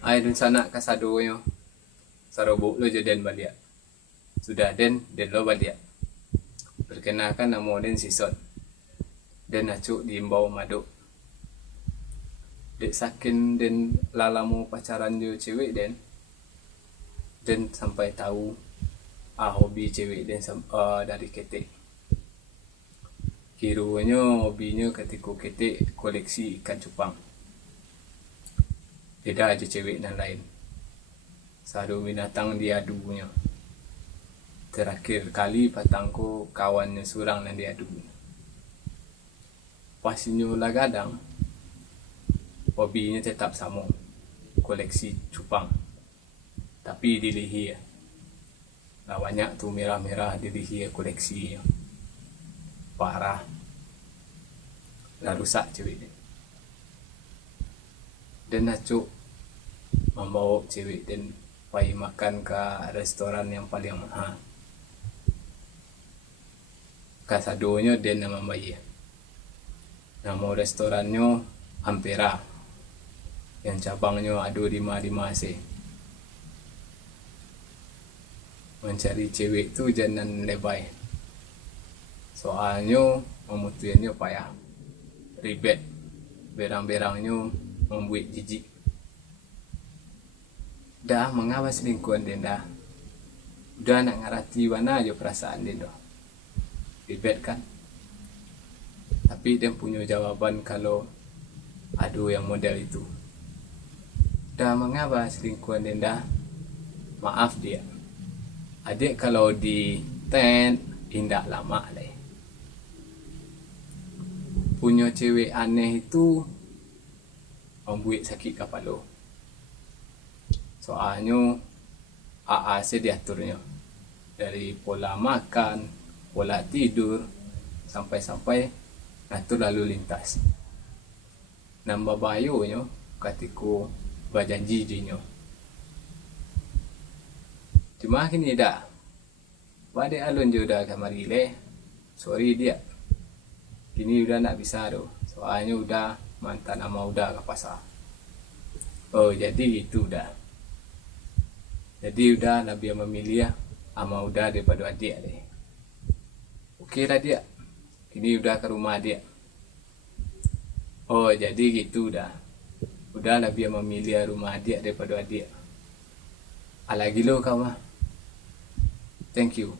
Ai dun sana kasadonyo. Sarobok lo je den balik. Sudah den lo balik. Perkenalkan nama den Sison. Den acuk di Imbau Maduk. Dek sakin den lalamu pacaran jo cewek den sampai tahu hobi cewek den dari ketek. Kiranya hobinya ketika ketek koleksi ikan cupang. Beda aja cewek dan lain. Satu binatang diadunya. Terakhir kali patangku kawannya surang dan diadu. Pasinyo lah gadang. Hobinya tetap sama. Koleksi cupang. Tapi dilihi ya. Lah banyak tu merah-merah dilihi koleksi. Parah. Lah rusak cewek dia. Dan acuk membawa cewek dan pergi makan ke restoran yang paling mahal. Kasadonya dan nama bayar. Nama restorannya Ampera. Yang cabangnya ada di Mase. Mencari cewek tu jangan lebay. Soalnya memutusannya payah. Ribet. Berang-berangnya membuat jijik. Dah mengapa selingkuhan dia dah. Udah nak ngerti mana aja perasaan dia dah. Ribet kan. Tapi dia punya jawaban kalau ada yang model itu. Dah mengapa selingkuhan dia dah. Maaf dia. Adik kalau di tent indah lama lah. Punya cewek aneh itu membuat sakit kepala. Soalnya AAC diaturnya. Dari pola makan, pola tidur, sampai-sampai atur lalu lintas. Nambah bayonya ketika berjanji dinyo. Cuma kini dah. Badai alun je dah kamari leh. Sorry dia. Kini udah nak bisa tu. Soalnya udah mantan ama udah ke pasar. Oh jadi gitu dah. Jadi udah Nabi memilih ama udah daripada adik deh. Okey lah dia. Kini udah ke rumah dia. Oh jadi gitu dah. Udah Nabi memilih rumah adik daripada adik. Alagi lo kau mah. Thank you.